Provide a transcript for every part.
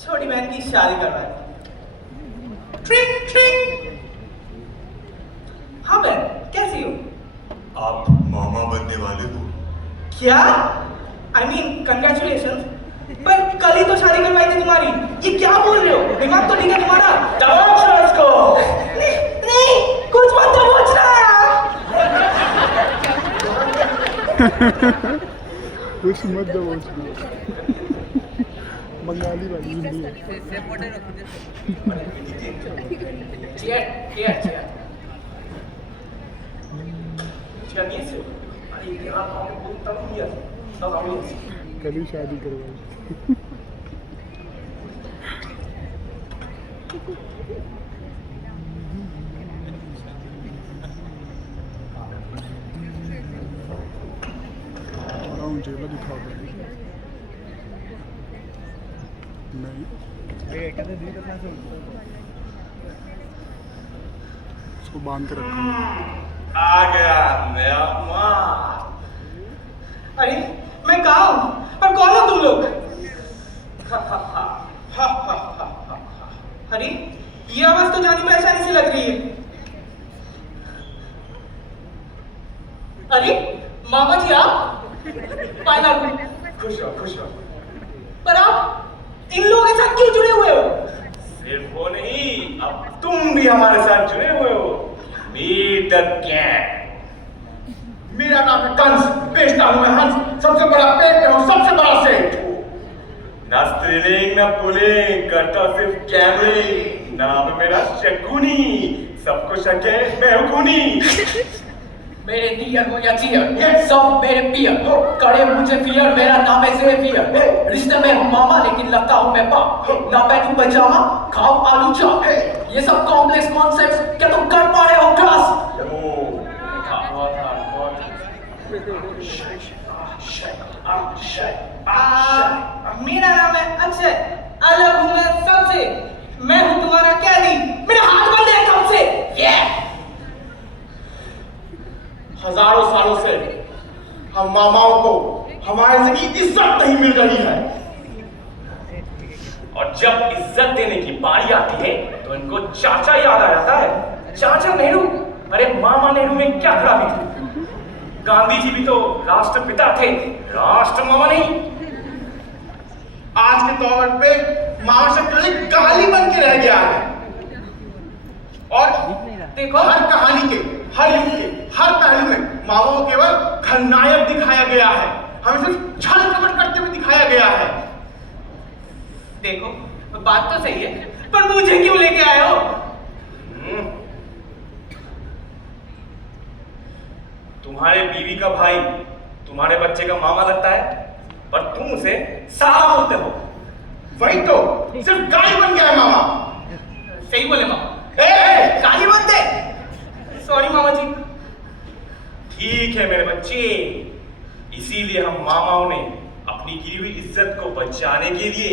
छोटी बहन की शादी करवाई। Trick trick. हाँ बहन, कैसी हो? आप मामा बनने वाले हो? क्या? I mean, congratulations। पर कल ही तो शादी करवाई थी तुम्हारी। ये क्या बोल रहे हो? दिमाग तो ठीक है तुम्हारा? दबाओ सर इसको। नहीं, कुछ मत तो पूछ रहा है। कुछ मत दो बंगाली वाली हिंदी है। चेयर नहीं से। अरे यार आपको तब दिया तब आओ। कल ही शादी करवाई। जेला दिखा दो। नहीं इसको बांध के रखो। आ गया मेरा माँ। अरे मैं कहाँ हूँ और कौन हो तुम लोग? अरे ये आवाज तो जानी पहचानी से लग रही है। अरे मामा जी आप? खुश रहो। पर आप इन लोगों के साथ क्यों जुड़े हुए हो? सिर्फ वो नहीं, अब तुम भी हमारे साथ जुड़े हुए हो। Meet the gang। मेरा नाम है कंस, बेचता हूं मैं हंस, सबसे बड़ा पेट में हूं, सबसे बड़ा सेठ। न स्त्रीलिंग न पुल्लिंग, करता सिर्फ कैमरिंग। नाम मेरा शकुनी, सबको शक है मैं हूं खूनी। मेरे नियर हो या चियर, सब मेरे पियर हो, करे मुझे फियर, मेरा नाम है ज़ेवियर। रिश्ते में हूँ मामा लेकिन लगता हूँ मैं बाप, ना पहनूं पजामा खाओ आलू चाप। ये सब कॉम्प्लेक्स कॉन्सेप्ट्स क्या तुम कर पा रहे हो क्लास? मेरा नाम है अक्षय, अलग हूँ मैं सबसे, मैं हूँ तुम्हारा कैदी, मेरे हाथ बंद है कब से। हजारों सालों से हम मामाओं को हमारे से की इज्जत नहीं मिल रही है, और जब इज्जत देने की बारी आती है तो इनको चाचा याद आ जाता है। चाचा नेहरू, अरे मामा नेहरू में क्या खराबी थी? गांधी जी भी तो राष्ट्रपिता थे, राष्ट्र मामा नहीं। आज के दौर पे मामा शब्द एक गाली बन के रह गया है, और देखो हर कहानी के, हर युग के, हर पहलू में मामा को केवल खलनायक दिखाया गया है, हमें सिर्फ छल कपट करते हुए दिखाया गया है। देखो बात तो सही है, पर मुझे क्यों लेके आए हो? तुम्हारे बीवी का भाई तुम्हारे बच्चे का मामा लगता है, पर तुम उसे साला बोलते हो। वही तो, सिर्फ गाली बन गया है मामा। सही बोले मामा। गाली बन दे। सॉरी मामा जी। ठीक है मेरे बच्चे, इसीलिए हम मामाओं ने अपनी गिरी हुई इज्जत को बचाने के लिए,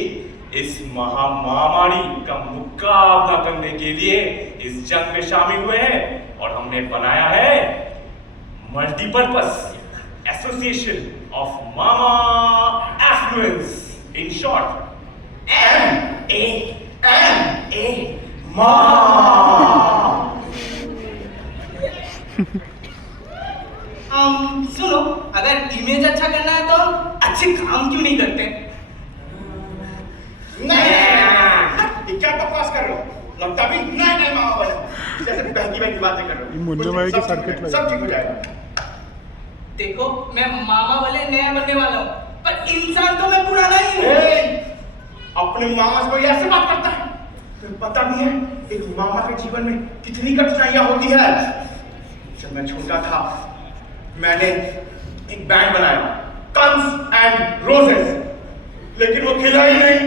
इस महामारी का मुकाबला करने के लिए इस जंग में शामिल हुए हैं, और हमने बनाया है multipurpose association of mama affluence, in short MAMA, सुनो, अगर इमेज अच्छा करना है तो अच्छे काम क्यों नहीं करते? नहीं, क्या बकवास कर रहे हो? लगता भी नहीं मामा बने, जैसे बहनी बहनी बातें कर रहे हो। मुन्ना भाई के सर्किट लगा, सब ठीक हो जाएगा। देखो मैं मामा वाले नया बनने वाला हूँ, पर इंसान तो मैं पुराना ही हूँ। अपने मामा से कोई ऐसे बात करता है? तुम्हें पता नहीं है एक मामा के जीवन में कितनी कठिनाइयां होती है। जब मैं छोटा था मैंने एक बैंड बनाया, कंस एंड रोजेस, लेकिन वो खिला ही नहीं।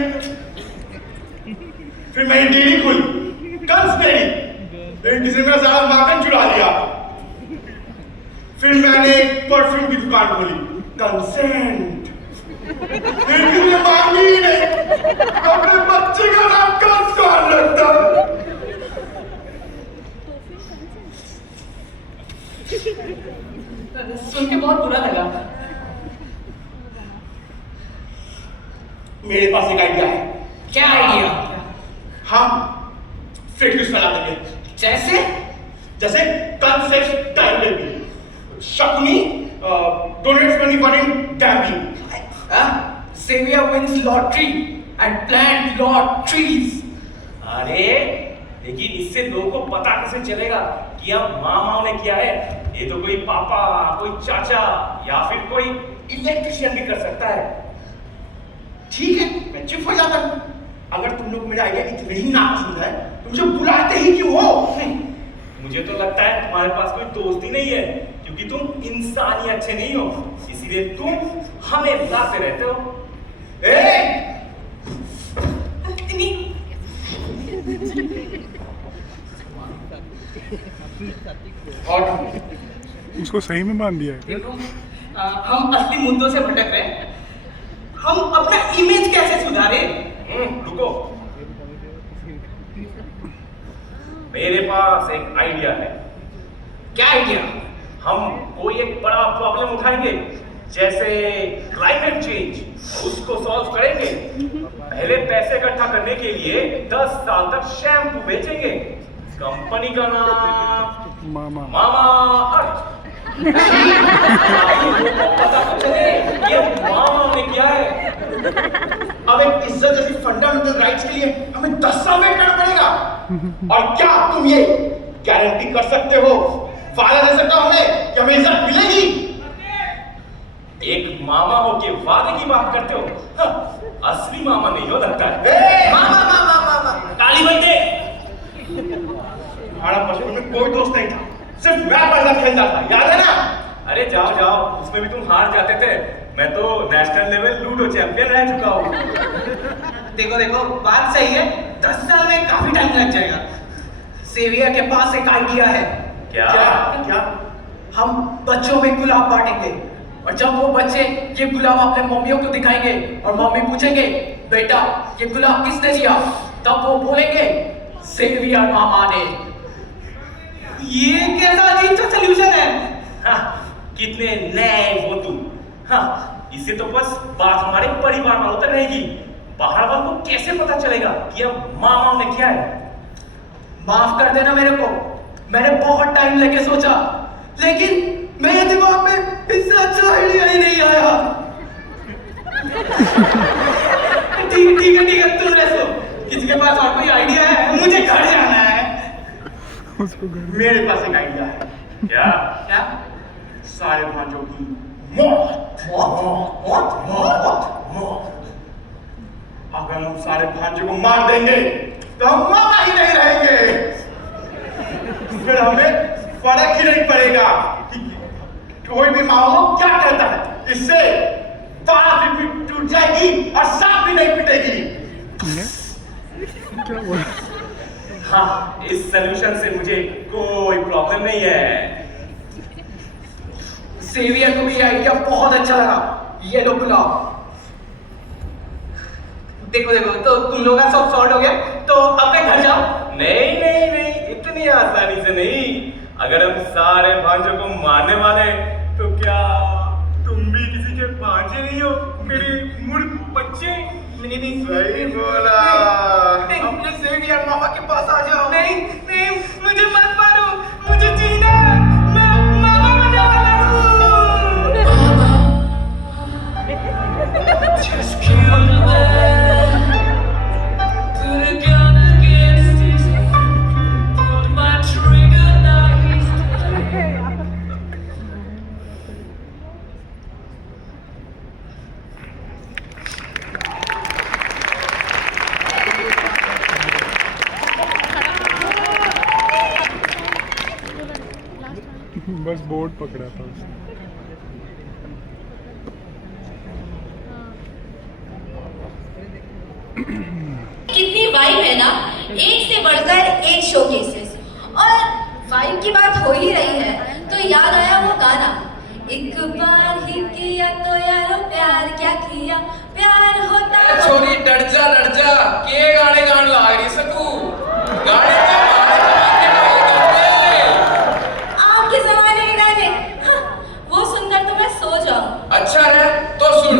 फिर मैंने डेयरी खोली, कंस डेयरी, लेकिन किसी ने सारा माखन चुरा लिया। फिर मैंने एक परफ्यूम की दुकान खोली, कंसेंट, लेकिन ये मांगी ही नहीं। अपने बच्चे का नाम कंस कौन रखता? सुन के बहुत बुरा लगा। मेरे पास एक आइडिया है। क्या आइडिया? जैसे जैसे concepts time baby, Shakuni donates money for in gambling. Savior wins lottery and plant lot trees. अरे लेकिन इससे लोगों को पता कैसे चलेगा कि अब मामा ने किया है? ये तो कोई पापा, कोई चाचा या फिर कोई इलेक्ट्रिशियन भी कर सकता है। ठीक है, मैं चुप हो जाता हूँ। अगर तुम लोग मेरा आइडिया इतने ही नापसंद है तो मुझे बुलाते ही क्यों हो? मुझे तो लगता है तुम्हारे पास कोई दोस्त ही नहीं है, क्योंकि तुम इंसान ही अच्छे नहीं हो, इसीलिए तुम हमें लाते रहते हो। और उसको सही में मान दिया है। देखो, हम असली मुद्दों से भटक रहे हैं। हम अपना इमेज कैसे सुधारे? रुको, मेरे पास एक आइडिया है। क्या आइडिया? हम कोई एक बड़ा प्रॉब्लम उठाएंगे, जैसे क्लाइमेट चेंज, उसको सॉल्व करेंगे। पहले पैसे इकट्ठा करने के लिए 10 साल तक शैम्पू बेचेंगे। कंपनी का नाम मामा मामा अर्थ। पता तो चले ये मामा ने क्या है। अब एक इज्जत जैसी फंडामेंटल राइट्स के लिए हमें 10 साल वेट करना पड़ेगा। और क्या तुम ये गारंटी कर सकते हो, वादा दे सकता हूं मैं कि हमें इज्जत मिलेगी? एक मामा हो के वादे की बात करते हो? हाँ, असली मामा नहीं हो लगता है। मामा मामा मामा ताली बंदे। हमारा बचपन में कोई दोस्त नहीं था, सिर्फ मैं पैसा खेलता था, याद है ना? अरे जाओ जाओ, उसमें भी तुम हार जाते थे। मैं तो नेशनल लेवल लूडो चैंपियन रह चुका हूँ। देखो देखो, बात सही है, 10 साल में काफी टाइम लग जाएगा। सेवियर के पास एक आइडिया है। क्या? क्या? हम बच्चों में गुलाब बांटेंगे और जब वो बच्चे ये गुलाब अपने मम्मियों को दिखाएंगे और मम्मी पूछेंगे बेटा ये गुलाब किसने दिया, तब वो बोलेंगे सेवियर मामा ने। ये कैसा अजीब सा सलूशन है? हाँ, कितने नए हो तुम। हाँ, इससे तो बस बात हमारे परिवार वालों तक रहेगी। बाहर वालों को कैसे पता चलेगा कि अब मामा ने क्या है? माफ कर देना मेरे को, मैंने बहुत टाइम लेके सोचा, लेकिन मेरे दिमाग में इससे अच्छा आइडिया ही नहीं आया। ठीक है, तुम रहो। किसी के पास और कोई आइडिया है? मुझे घर जाना है। उसको घर मेरे पास एक आइडिया है। क्या? क्या? सारे भांजों की मौत। अगर हम सारे भांजों को मार देंगे तो हम मामा ही नहीं रहेंगे। फिर हमें फर्क ही नहीं पड़ेगा कि कोई भी मामा क्या करता है। इससे तार भी टूट जाएगी और सांप भी नहीं पिटेगी। क्या हुआ? हाँ, इस सलूशन से मुझे कोई प्रॉब्लम नहीं है। सेवियर को भी ये आइडिया बहुत अच्छा लगा। ये लो गुलाब। देखो देखो, तो तुम लोग का सब सॉर्ट हो गया, तो अपने घर जाओ। नहीं, इतनी आसानी से नहीं। अगर हम सारे भांजों को मारने वाले तो क्या तुम भी किसी के भांजे नहीं हो? मेरे मूर्ख बच्चे। नहीं सही बोला। अपने सेवियर मामा के पास आ जाओ। नहीं, मुझे मत मारो, मुझे जीना है। मैं मामा बनने वाला हूँ। Just kill me. Put a gun against his head. Pulled my trigger, now he's dead. बस बोर्ड पकड़ा था उसने। कितनी वाइब है ना, एक से बढ़कर एक शोकेसेस। और वाइब की बात हो ही रही है तो याद आया वो गाना, एक बार ही किया तो यारो प्यार क्या किया, प्यार होता ए छोरी डर जा के गाने गान ला रही सकू गाने आपके जमाने के गाने। हाँ, वो सुनकर तो मैं सो जाऊं। अच्छा है तो सुन,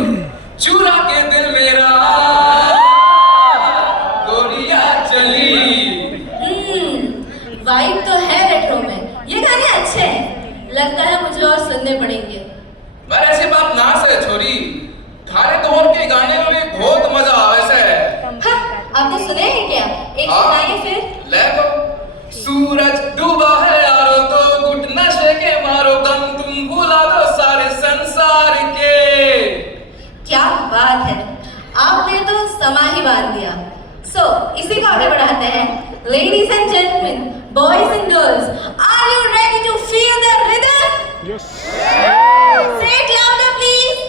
चुरा के दिल मेरा गोरिया चली। वाइब एक सुनाइए फिर। ले लो। सूरज डूबा है यारो तो घुट नशे के मारो, गम तुम भुला दो सारे संसार के। क्या बात है, आपने तो समा ही बांध दिया। सो इसी को आगे बढ़ाते हैं। Ladies and gentleman, boys and girls, are you ready to feel the rhythm? Yes Say it louder, please.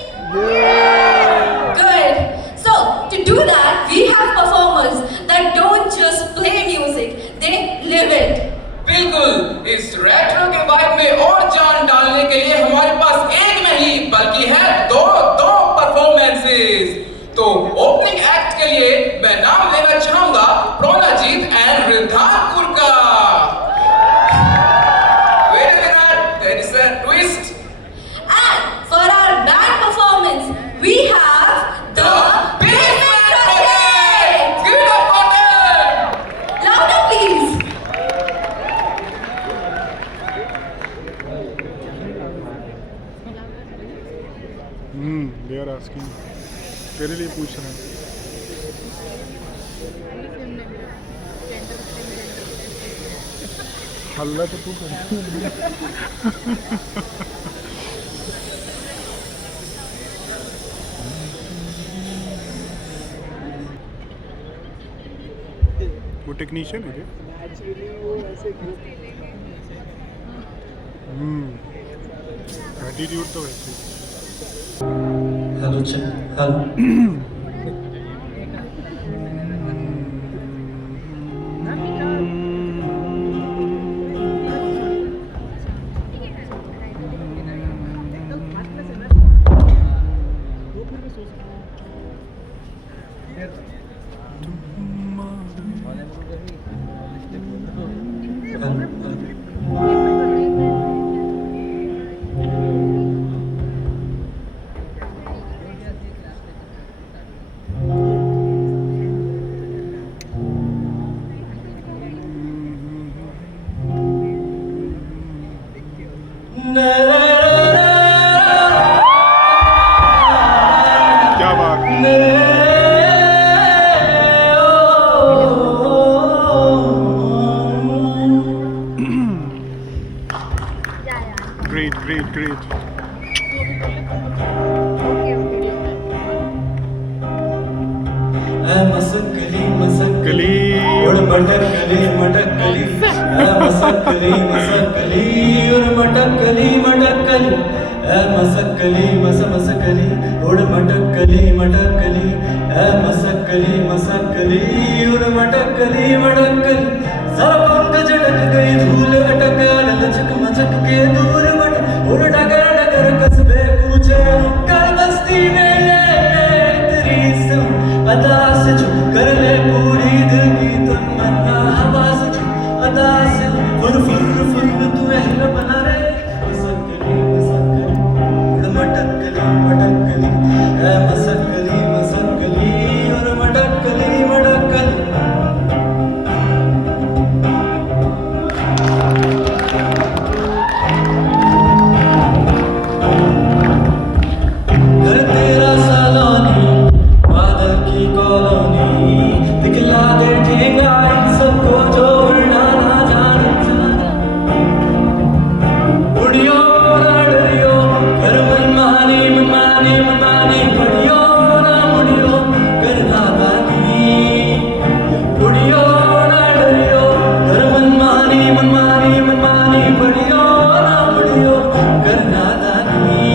Good. So to do that, we have performers that don't just play music; they live it. बिल्कुल, इस retro के vibe में और जान डालने के लिए हमारे पास एक नहीं बल्कि है दो परफॉर्मेंसेस। तो ओपनिंग एक्ट के लिए मैं नाम लेना चाहूंगा प्रोनाजीत एंड रिद्धानपुर का। Wait a minute, there is a twist. And for our band performance, we have the Basement Project. Give it up for them. Louder, please. They are asking, तेरे लिए पूछ रहे हैं। हल्ला तो तू कर। वो टेक्नीशियन है क्या? एटीट्यूड तो वैसे ही। हेलो हेलो क्या बात। Great great great. Masakali Masakali और मटकली मटकली मसकली मसकली और मटकली मटकली मसकली मसकली और मटकली मटकली मसकली मसकली और मटकली मटकली जरा पंख झटक गई धूल अटक लचक मचक के दूर बट और डगर डगर कस्बे कूचे कर बस्ती में तेरी सुन अदा से छू कर ले पूरी दिल की तमन्ना हवा से छू अदा से फुर फुर फुर तू अहल बना रे मसकली मसकली मटकली मटकली मसकली मसकली और मटकली मटकली घर तेरा सलोनी बादल की कॉलोनी दिखला दे ठेंगा इन सबको जो वरना ना जाने उड़ियो ना डरियो कर मनमानी मनमानी मनमानी पड़ियो ना मुड़ियो कर नादानी उड़ियो ना डरियो कर मनमानी मनमानी मनमानी पड़ियो ना मुड़ियो कर नादानी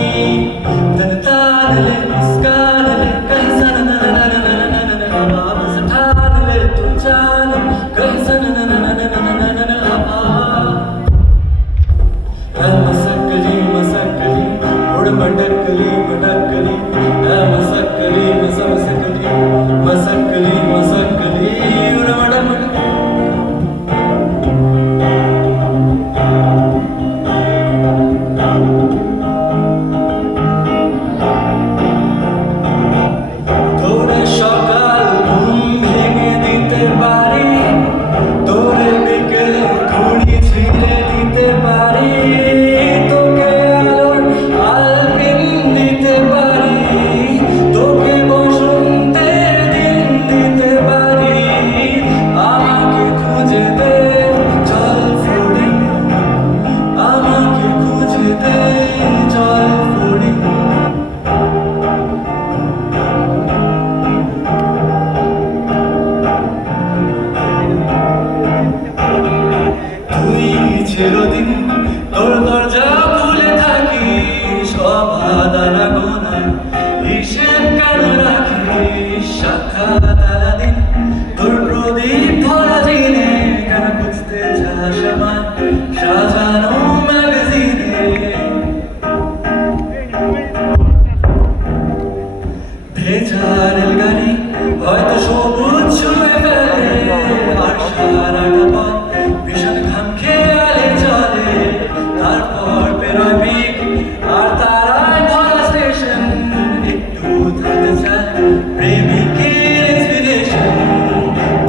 तनतान ले मुस्कान ले कहीं सन न न न न न न न न बाबा सठान ले तू जान সারাটা পথ ভীষণ ঘাম খেয়ে আলে চলে তারপর পেরোয় বিক আর তারায় ভরা স্টেশন একটু থাকতে চায় প্রেমিকের ইন্সপিরেশন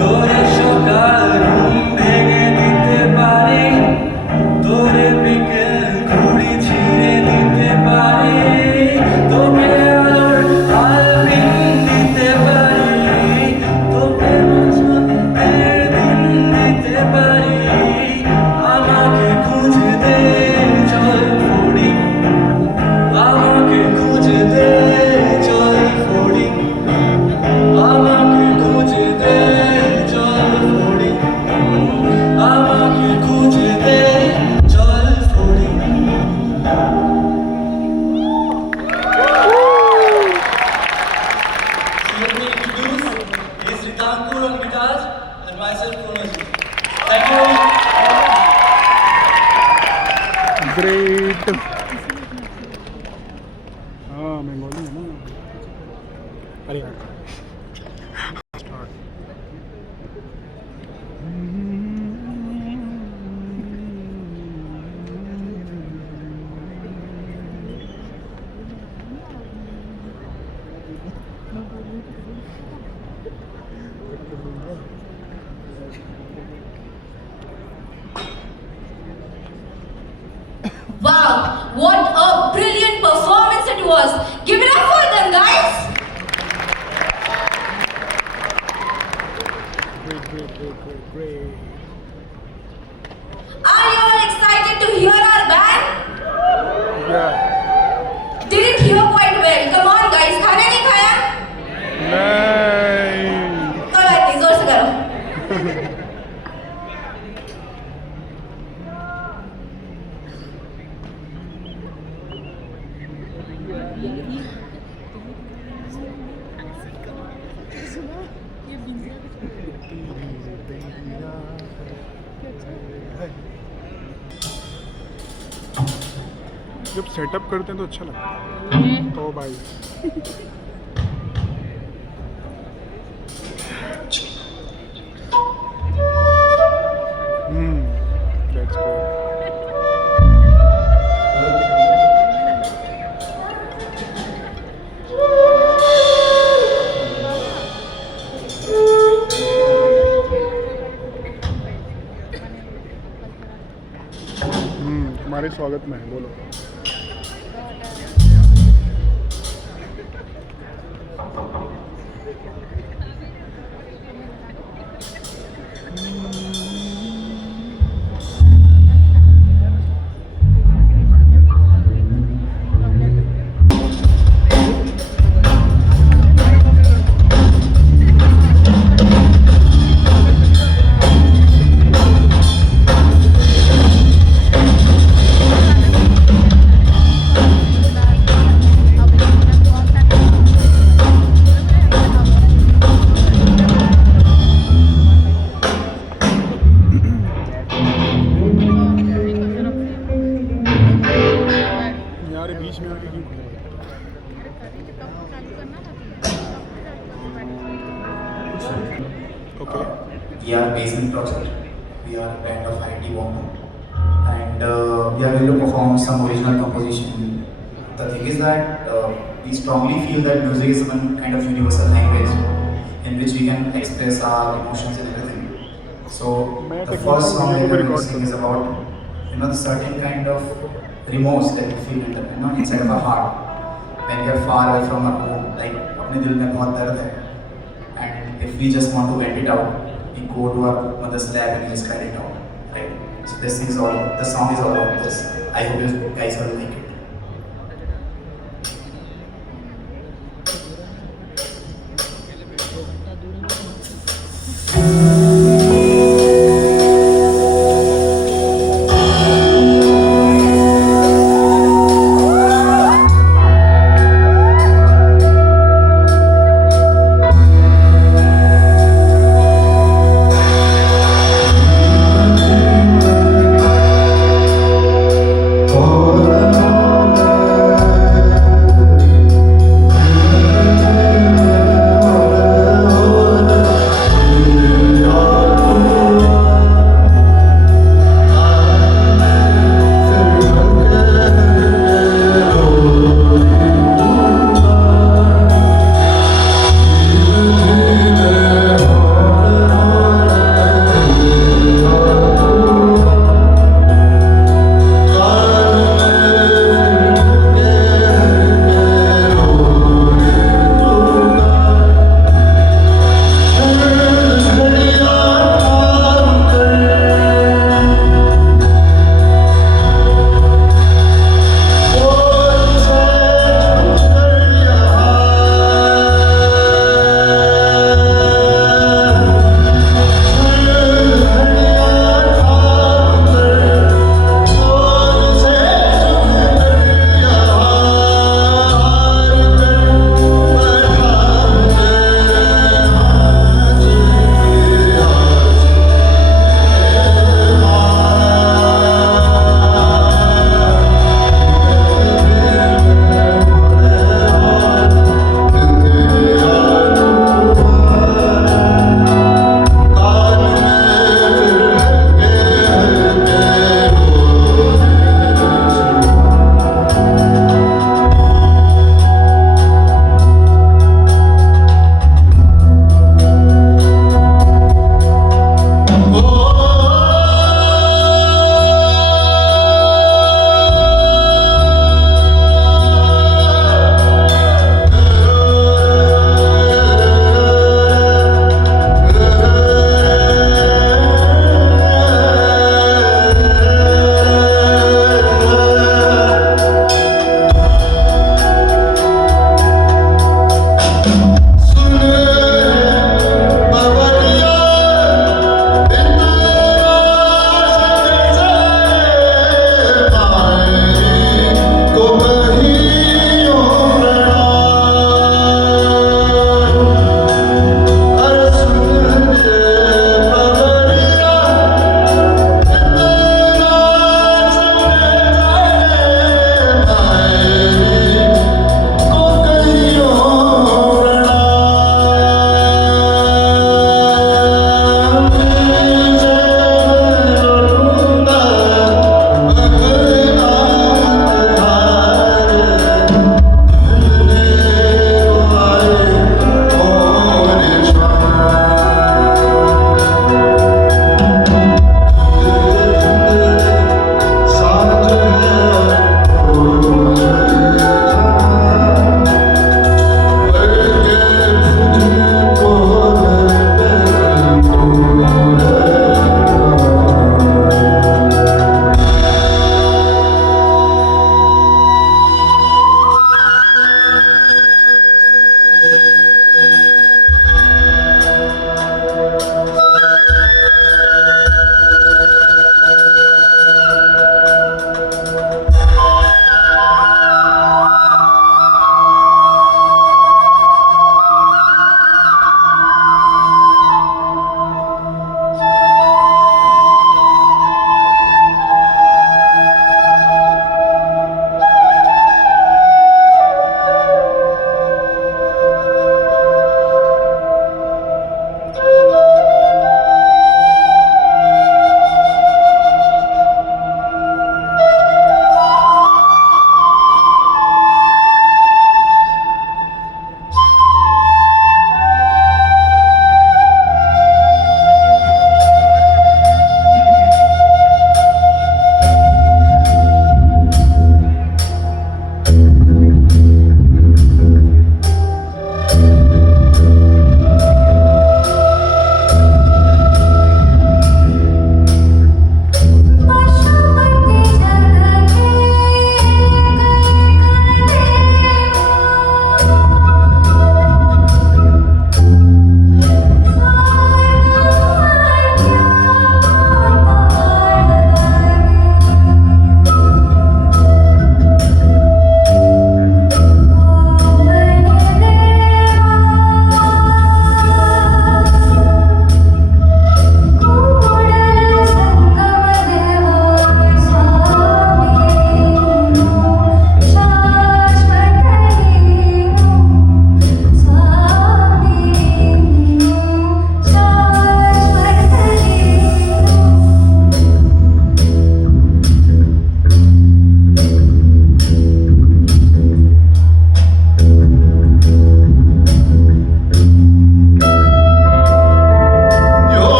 তোরে সকাল ঘুম ভেঙে দিতে পারে তোরে বিকেল ঘুড়ি ছিঁড়ে দিতে পারে তোকে আলোর আলপিন দিতে পারি তোকে বসন্তের দিন দিতে পারি আমাকে খুঁজে দে চল ফড়িং আমাকে খুঁজে দে চল ফড়িং আমাকে খুঁজে দে চল ফড়িং আমাকে খুঁজে দে চল ফড়িং Let me introduce is Ritankur on guitars and myself Kunaji. Thank you. Great हाँ बंगाली है ना अरे यार start Wow, what a brilliant performance it was. Give it up for them, guys. great Are you all excited to hear our band? yeah Didn't hear quite well. Come on, guys. खाना नहीं खाया? नहीं कोई बात नहीं, जोर से करो. जब सेटअप करते हैं तो अच्छा लगता है तो भाई that's great तुम्हारे स्वागत में है बोलो यार बीच में आके क्यों okay We are basement project. We are a band of IT Bomber, and we are going to perform some original composition. The thing is that we strongly feel that music is some kind of universal language in which we can express our emotions and everything. So the first song that we are going to sing is about the certain kind of remorse that we feel inside of our heart when we are far away from our home, like अपने दिल में बहुत दर्द है. And if we just want to vent it out, we go to our mother's lap and we just cry it out, right? So this thing is all, the song is all about this. I hope you guys will like it.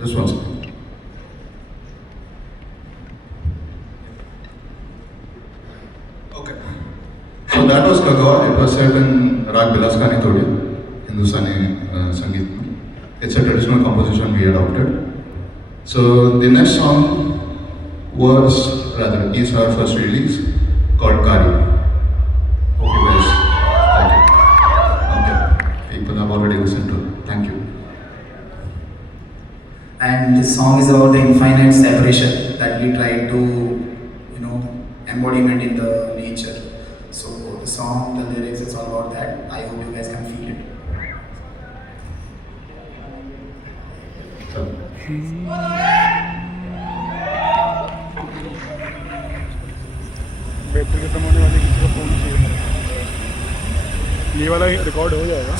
Just one second. Okay. So that was Kagawa. It was set in Rag Bilaskani Thodi, Hindustani Sangeet. It's a traditional composition we adopted. So the next song is our first release called Kari. Hope you guys like it. Okay. People have already listened to it. Thank you. And this song is about the infinite separation that we try to, embodiment in the nature. So the song, the lyrics, it's all about that. I hope you guys can feel it. Battery खत्म होने वाली किसी का phone चाहिए। ये वाला record हो जाएगा।